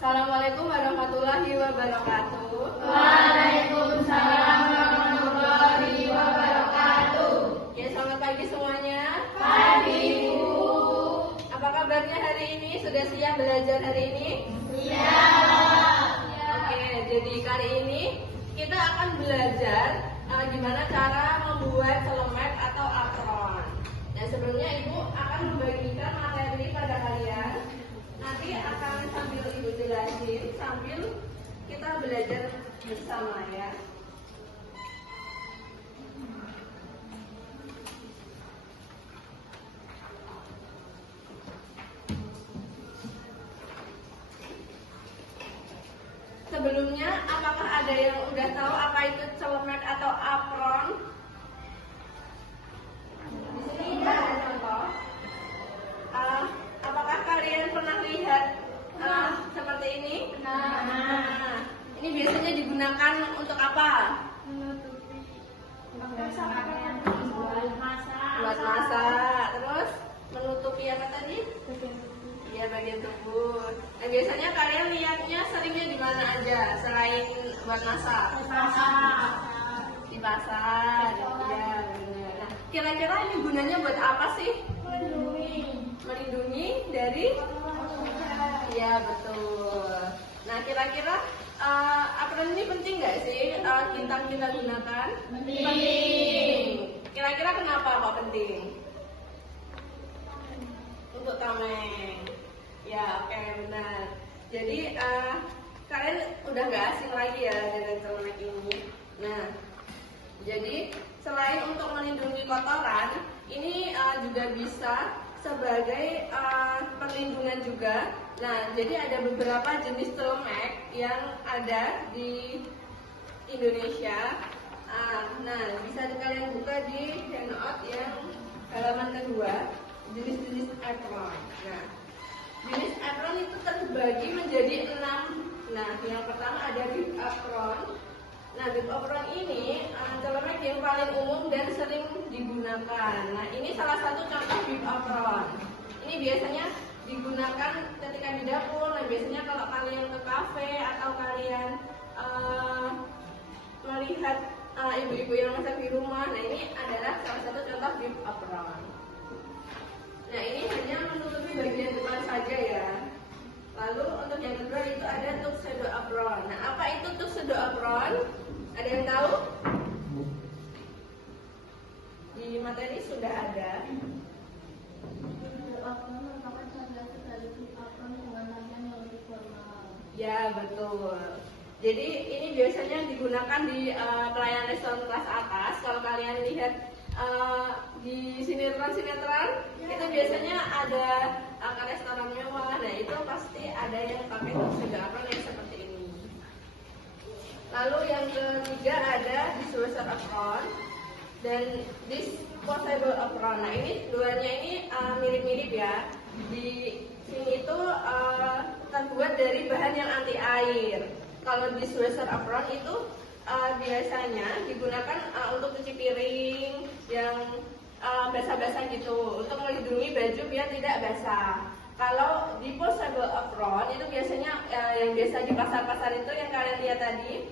Assalamualaikum warahmatullahi wabarakatuh. Waalaikumsalam warahmatullahi wabarakatuh. Oke, selamat pagi semuanya. Pagi, Bu. Apa kabarnya hari ini? Sudah siap belajar hari ini? Siap. Oke, jadi kali ini kita akan belajar gimana cara membuat celemek atau apron. Dan sebelumnya Ibu akan membagikan materi pada kalian. Nanti akan sambil Ibu jelasin, sambil kita belajar bersama ya. Sebelumnya, apakah ada yang udah tahu apa itu celemek atau apron? Di sini ada contoh. Apakah kalian pernah lihat seperti ini? Nah, ini biasanya digunakan untuk apa? Buat masak. Terus menutupi apa tadi? Iya, bagian tubuh. Nah, biasanya kalian lihatnya seringnya di mana aja selain buat masak? Di pasar. Iya, benar. Nah, kira-kira ini gunanya buat apa sih? Melindungi dari? Iya, betul. Nah, kira-kira apron ini penting nggak sih kita gunakan? Penting. Kira-kira kenapa kok penting? Untuk tameng. Ya, oke, benar. Jadi kalian udah nggak asing lagi ya dengan celemek ini. Nah, jadi selain untuk melindungi kotoran, ini juga bisa sebagai perlindungan juga. Nah, jadi ada beberapa jenis celemek yang ada di Indonesia. Nah, bisa kalian buka di handout yang halaman kedua, jenis-jenis apron. Nah, jenis apron itu terbagi menjadi 6. Nah, yang pertama ada bib apron. Nah, bib apron ini celemek yang paling umum dan sering digunakan. Nah, ini salah satu contoh bib apron. Ini biasanya digunakan ketika di dapur. Nah, biasanya kalau kalian ke kafe atau kalian melihat ibu-ibu yang masak di rumah. Nah, ini adalah salah satu contoh bib apron. Nah, ini hanya menutupi bagian depan saja ya. Lalu untuk yang kedua itu ada tuxedo apron. Nah, apa itu tuxedo apron? Ada yang tahu? Di materi sudah ada. Ya, betul. Jadi ini biasanya digunakan di pelayanan restoran kelas atas. Kalau kalian lihat di sinetron itu biasanya ada ke restoran mewah. Nah, itu pasti ada yang pakai tuxedo apron yang seperti ini. Lalu yang ketiga ada disposable apron dan disposable apron. Nah, ini duanya ini mirip-mirip ya. Di sini itu terbuat dari bahan yang anti air. Kalau disposable apron itu biasanya digunakan untuk cuci piring yang basah-basah gitu, untuk melindungi baju biar tidak basah. Kalau disposable apron itu biasanya yang biasa di pasar-pasar itu yang kalian lihat tadi,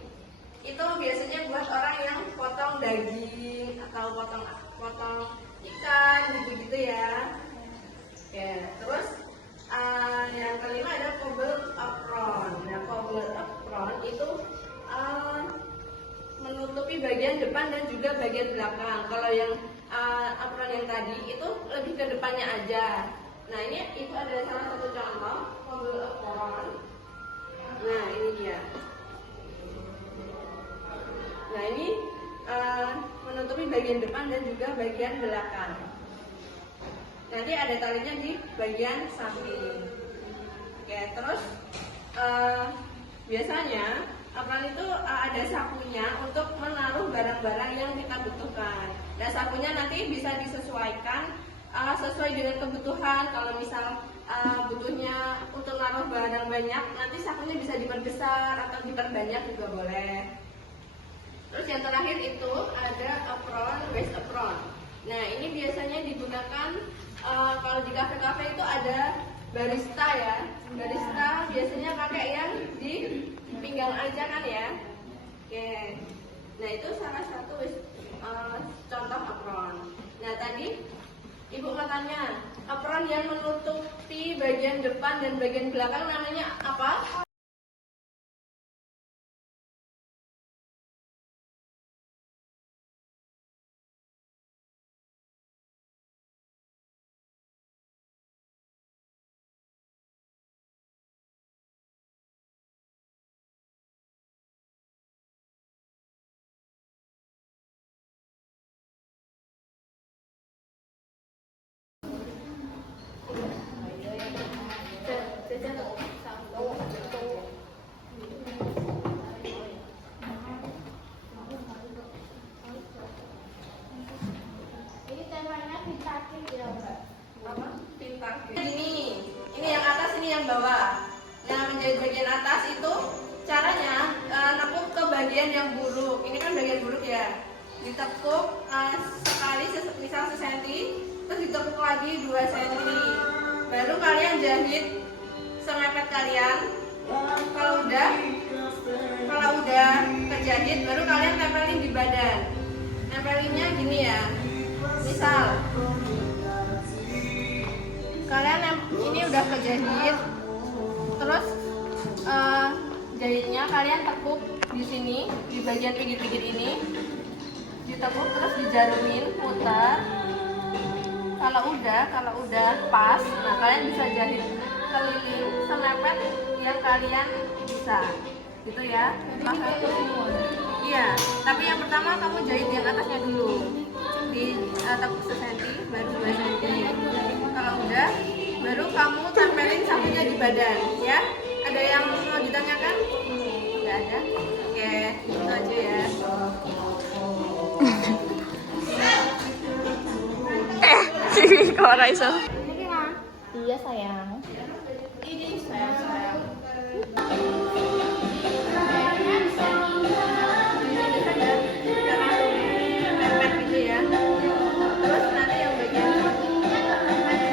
itu biasanya buat orang yang potong daging atau potong ikan gitu-gitu ya. Oke, terus yang kelima ada cobble apron. Nah, cobble apron itu menutupi bagian depan dan juga bagian belakang. Kalau yang apron yang tadi itu lebih ke depannya aja. Nah, itu adalah salah satu contoh cobble apron. Nah, ini dia. Nah, ini menutupi bagian depan dan juga bagian belakang. Nanti ada talinya di bagian samping. Oke, terus biasanya apron itu ada sakunya untuk menaruh barang-barang yang kita butuhkan. Nah, sakunya nanti bisa disesuaikan sesuai dengan kebutuhan. Kalau misal butuhnya untuk naruh barang banyak, nanti sakunya bisa diperbesar atau diperbanyak juga boleh. Terus yang terakhir itu ada apron, waist apron. Nah, ini biasanya digunakan kalau di kafe-kafe itu ada barista ya. Barista biasanya pakai yang di pinggang aja kan ya. Oke. Nah itu salah satu contoh apron. Nah tadi ibu mau tanya, apron yang menutupi bagian depan dan bagian belakang namanya apa? Ini temanya pintakin ya, Mbak. Ini yang atas, ini yang bawah. Nah menjahit bagian atas itu caranya nekuk ke bagian yang buruk. Ini kan bagian buruk ya. Ditekuk sekali, misal sesenti, terus ditekuk lagi 2 senti. Baru kalian jahit semepet kalian. Kalau udah kejahit, baru kalian tempelin di badan. Tempelinnya gini ya. Misal kalian ini udah kejahit, terus jahitnya kalian tekuk di sini, di bagian pinggir-pinggir ini, ditekuk terus dijarumin, putar. Kalau udah pas, nah kalian bisa jahit keliling semepet yang kalian bisa, gitu ya. Iya, tapi yang pertama kamu jahit yang atasnya dulu, ditekuk sesenti, baru 2 senti. Kalau udah, baru kamu tempelin sabunnya di badan, ya. Ada yang mau ditanyakan? Nggak ada? Oke, itu aja ya. Kok Raisa? Iya, sayang. Ini sayang. Mepet gitu ya. Terus nanti yang bagian terus nanti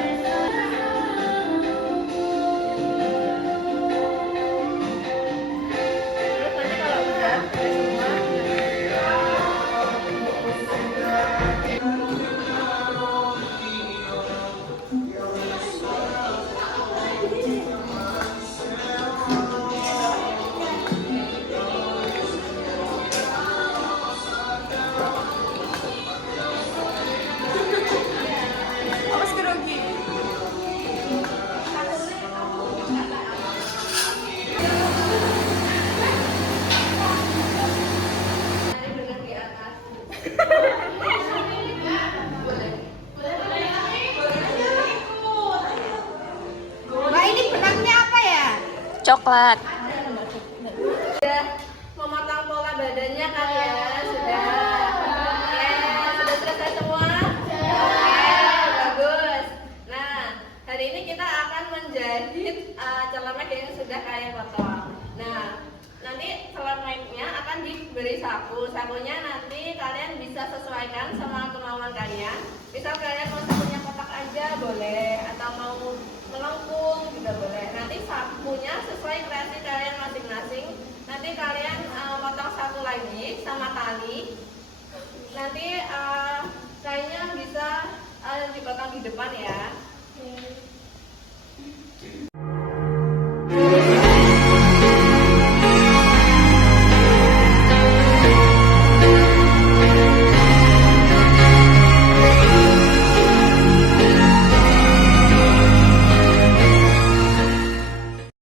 kalau udah semua Awas grogi. nanti dengan di atas. Mbak, ini benangnya apa ya? Coklat. Sudah memotong pola badannya kan ya? Sudah. Oke, sudah selesai semua? Oke, bagus. Nah, hari ini kita akan menjahit celemek yang sudah kalian potong. Nah, nanti celemeknya akan diberi sapu. Sapunya nanti kalian bisa sesuaikan sama kemauan kalian. Misal kalian mau sapunya kotak aja boleh, atau mau melengkung juga boleh. Nanti sapunya sesuai kreasi kalian masing-masing. Nanti kalian potong satu lagi sama tali. Nanti kainnya bisa dipotong di depan ya.